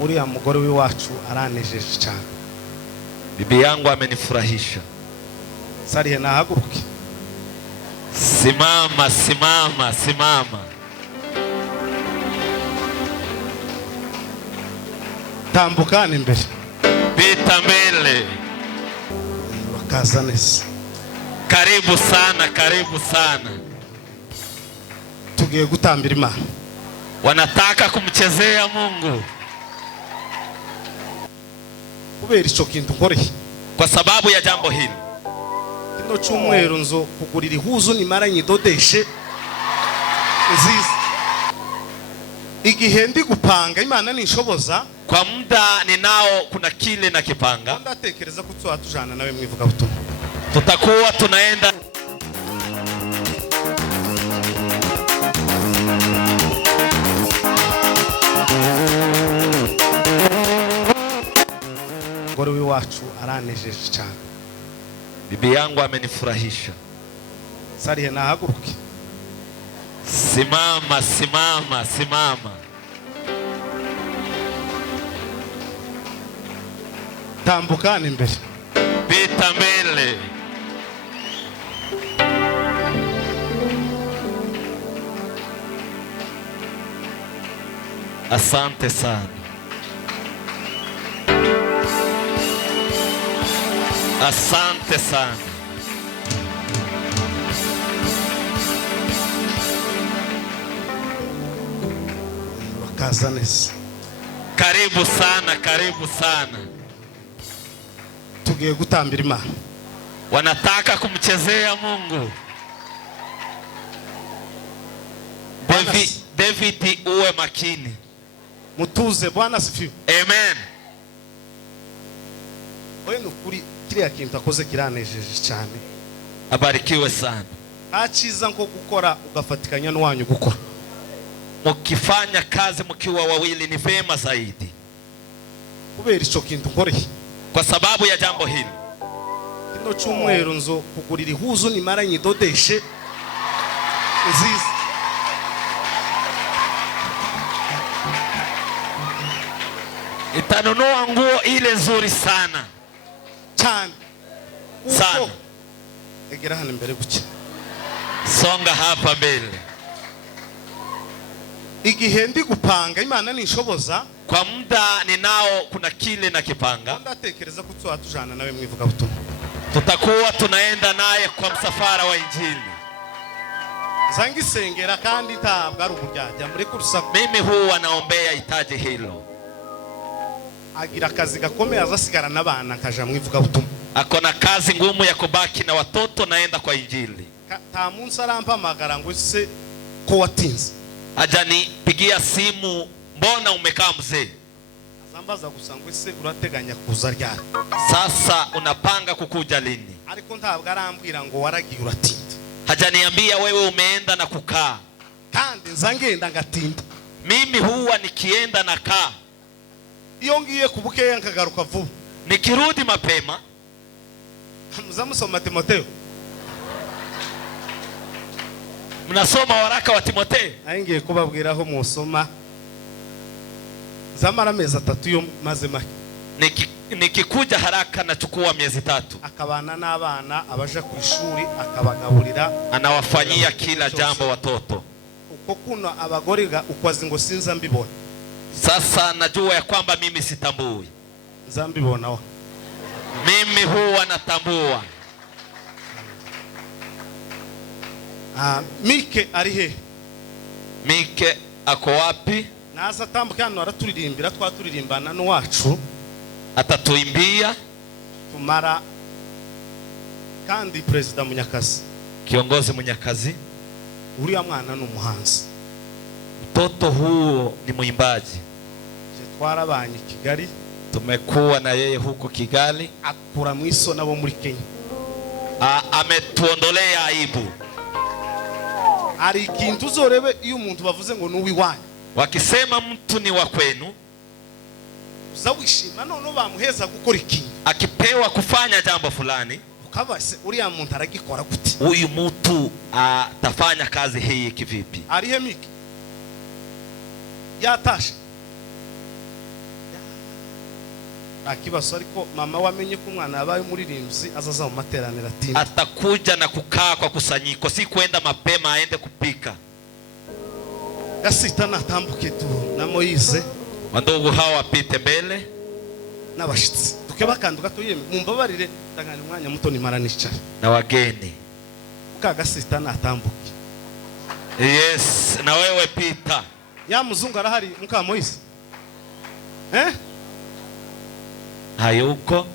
uriya mugore w'iwacu aranejeje cyane. Bibi yangu amenifurahisha. Sarihe nahaguruke. Simama, simama, simama. Tambukana imbere. Pita mbele. Wakaza neza. Karibu sana, karibu sana. Tugiye gutambira Imana. Wanataka kumchezea Mungu. Kubera ico kintu nkoreye. Kwa sababu ya jambo hili. Kino cyumweru nzo kugurira ihuzu nimaranye dodeshe nziza. Igihe ndi gupanga Imana nishoboza. Kwa muda ninao kuna kile na kipanga. Ndatekereza ko tuzatujana nawe mwivuga butumwa. Tutakuwa tunaenda Ngore w'iwacu aranejeje cyane. Bibi yangu amenifurahisha. Sarihe nahaguruke. Simama, simama, simama. Tambukana imbere. Pita mbele. Asante sana. Asante sana. Wakaza neza. Karibu sana, karibu sana. Tugiye gutambira Imana. Wanataka kumchezea Mungu. David uwe makini. Mutuze Bwana sifiwe. Amen. Oye nukuri kiriya kintu akoze kiranejeje cyane. Abarikiwe sana. Aciza nko gukora ugafatikanya n'wanyu gukora. Mukifanya kazi mkiwa wawili ni vema zaidi. Kubera ico kintu nkoreye. Kwa sababu ya jambo hili. Kino cyumweru nzo kugurira ihuzu nimaranye dodeshe nziza. Itanunua nguo ile nzuri sana. Cyane. Sana. Egera hano imbere guke. Songa hapa mbele. Igihe ndi gupanga Imana nishoboza. Kwa muda ninao kuna kile na kipanga. Ndatekereza ko tuzatujana nawe mwivuga butumwa. Tutakuwa tunaenda naye kwa msafara wa Injili. Zangisengera kandi ntabwo ari uburyaja muri kurusa. Mimi huwa naombea hitaji hilo. Agira akazi gakomeye azasigara n'abana kaja mwivuga butumwa. Akona kazi ngumu ya kubaki na watoto naenda kwa Injili. Ta munsi arampamagara ngo se ko watinze. Ajani pigia simu, mbona umekaa mzee? Azambaza gusa ngo se urateganya kuza ryari. Sasa unapanga kukuja lini? Ariko ntabwo arambwira ngo waragiye uratinda. Hajaniambia wewe umeenda na kukaa. Kandi nzangenda ngatinda. Mimi huwa nikienda na kaa. Iyo ngiye kubukeya nkagaruka vuba. Nikirudi mapema. Muzamusoma Timotheo. Mnasoma waraka wa Timotheo? Aingiye kubabwiraho musoma. Zamara mezi 3 yo maze make. Nikikuja haraka nachukua miezi 3. Akabana n'abana abaje ku ishuri akabagaburira. Anawafanyia kila jambo watoto. Uko kuna abagoriga ukwazi ngo sinza mbibona. Sasa najua ya kwamba mimi sitambui. Zambibona wa. Mimi huwa natambua. Mike ari he? Mike ako wapi? Naza tambuka hano araturirimbira twaturirimbana no wacu. Atatuimbia. Tumara kandi President Munyakazi. Kiongozi Munyakazi. Uriya mwana n'umuhanzi. Mtoto huo ni muimbaji. Je twarabanye Kigali. Tumekuwa na yeye huko Kigali. Akura mwiso nabo muri Kenya. Ametuondolea aibu. Ari kintu zorebe iyo umuntu bavuze ngo nuwi wanyu. Wakisema mtu ni wa kwenu, uzawishima none bamuheza gukora ikintu. Akipewa kufanya jambo fulani, ukabase uriya muntu aragikora gute? Huyu mtu atafanya kazi hii kivipi? Arihe Mike? Yatashe. akibaso ariko mama wamenye ko umwana yabaye umuririmbyi azaza mu materaniro atinda. Atakuja na kukaa kwa kusanyiko, si kwenda mapema aende kupika. Gasita natambuke tu na Moise Wandugu hawa wapite mbele n'abashitsi tukebakanduka tuyeme mumbabarire tangana umwanya muto nimara nicara na wageni. Gasita natambuke. Yes, na wewe pita. Ya muzungu arahari muka Moise hayuko,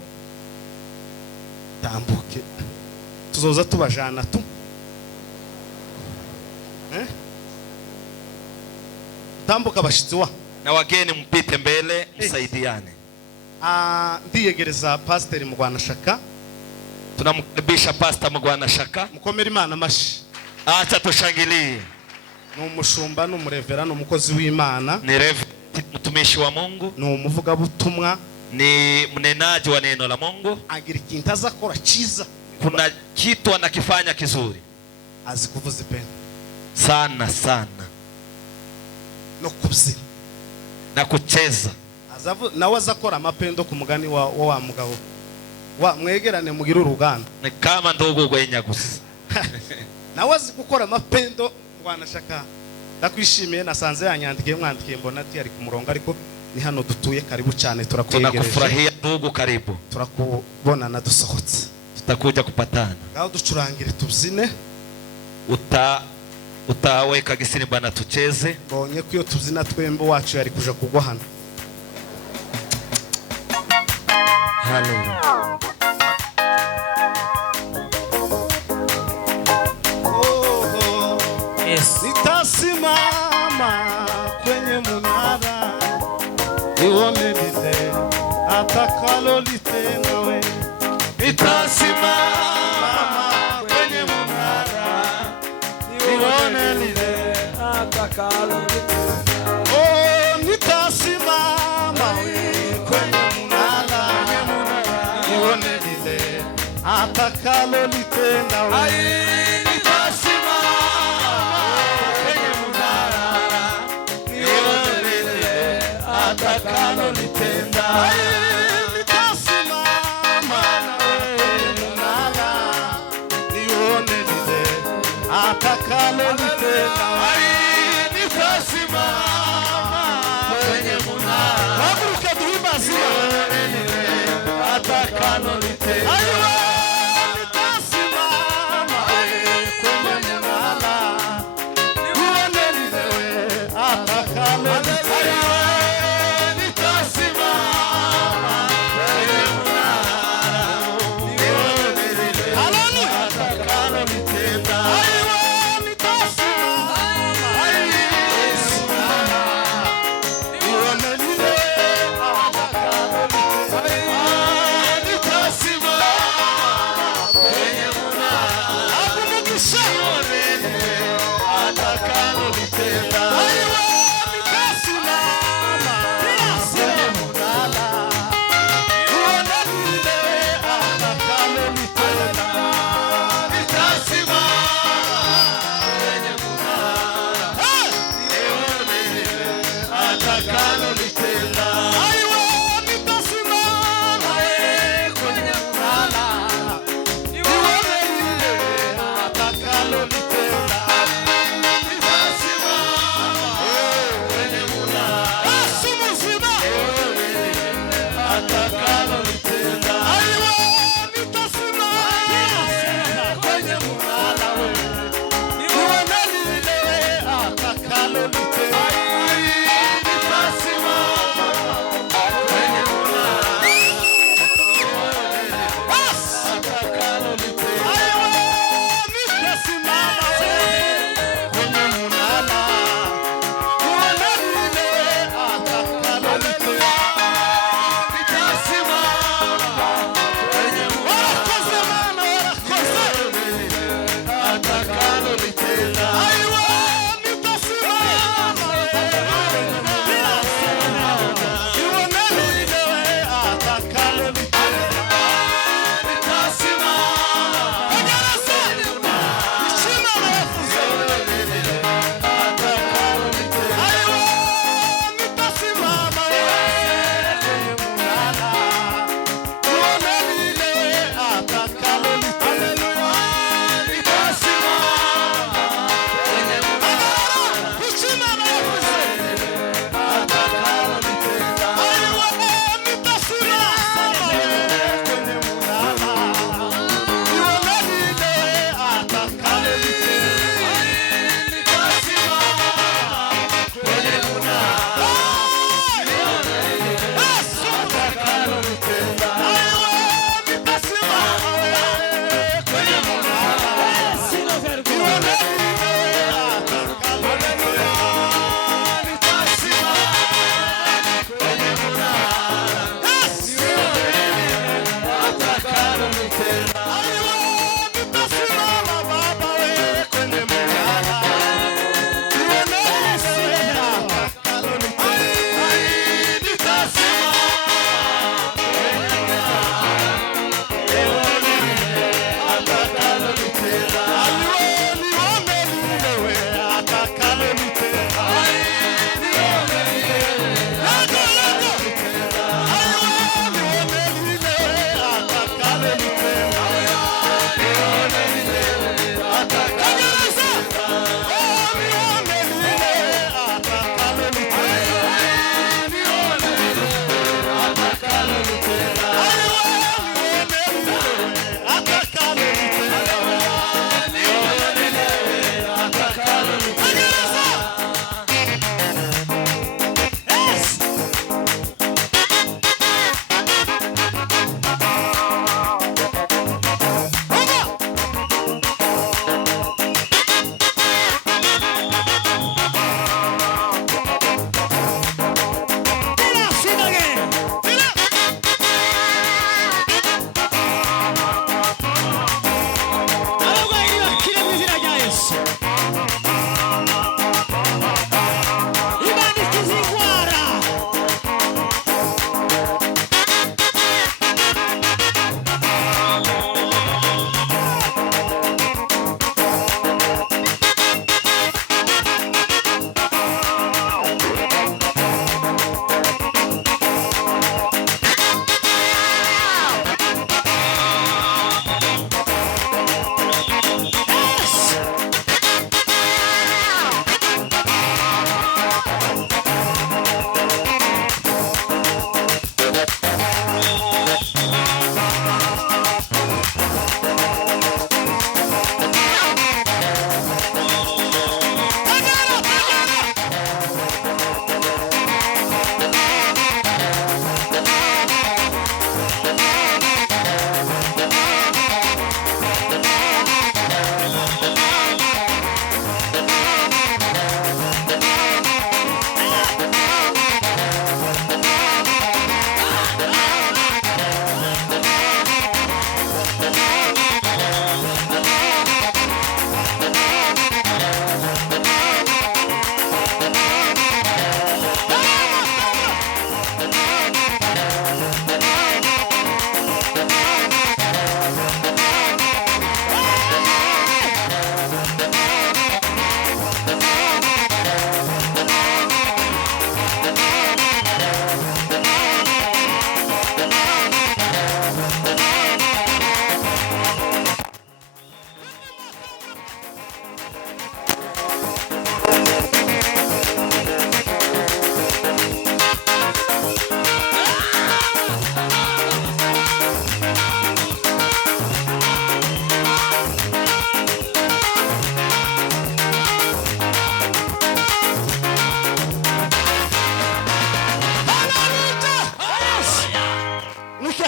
tambuke tuzoza tubajana tu tambuka abashitsi wa na wageni mpite mbele msaidiane. Ndiyegereza pastor Mugwanashaka. Tunamkaribisha pastor Mugwanashaka. Mukomere Imana mashi. Acha tushangilie. Ni umushumba n'umurevera n'umukozi w'Imana. Ni mtumishi wa Mungu. Ni umuvuga butumwa. Ni mnenaji wa neno la Mungu. Agira ikintu azakora cyiza. Kuna kitu anakifanya kizuri. Azi kuvuza ipenda. Sana sana. No kubyina. Na kucheza. Nawe azakora amapendo ku mugani wa mugabo. Wa mwegerane mugira uruganda. Ni kama ndugu gwenya gusa. Nawe azi gukora amapendo Mugwanashaka. Ndakwishimiye nasanze yanyandikiye mwandikiye mbona ati ari ku murongo ariko ni hano dutuye karibu cyane turakwegereje. Tunakufurahia ndugu, karibu. Turakubona na dusohotse. Tutakuja kupatana. Ngaho ducurangire tubyine. Utaweka gisimba na tucheze. Bonye ko iyo tubyina twembo wacu yari kuja kugwa hano. Hallelujah. Yes. Nitasimama kwenye munara nione lile atakalo litenda we. Nitasimama kwenye munara nione lile atakalo litenda. Oh, nitasimama kwenye munara nione lile atakalo litenda we. Atakalo litenda. Nitasimama nawe munala nione lile atakalo litenda. Nitasimama kwenye munala waburuke duhimba nione lile atakalo litenda. Nitasimama kwenye munala nione lile atakalo litenda.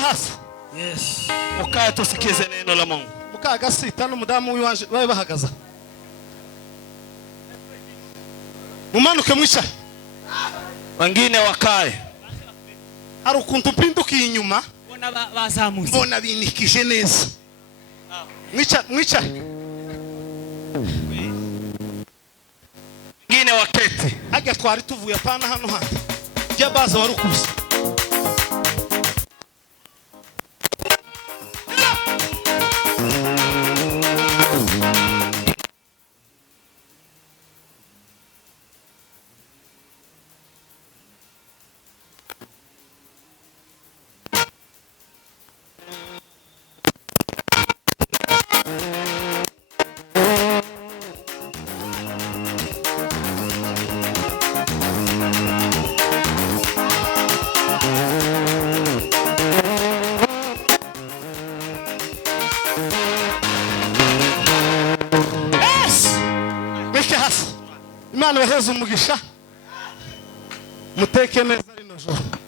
hasi. Yes. Mukae tusikize neno la Mungu. Mukagasita n'umudamu w'iwanje babe bahagaza. Mumanuke mwica. Wengine wakae. Hari ukuntu mpindukiye inyuma. Bona bazamutse. Mbona binikije neza. Mwica. Wengine waketi. Hage twari tuvuye pana hano handi. Jya baza warukuze. Imana baheze umugisha muteke neza rino joro.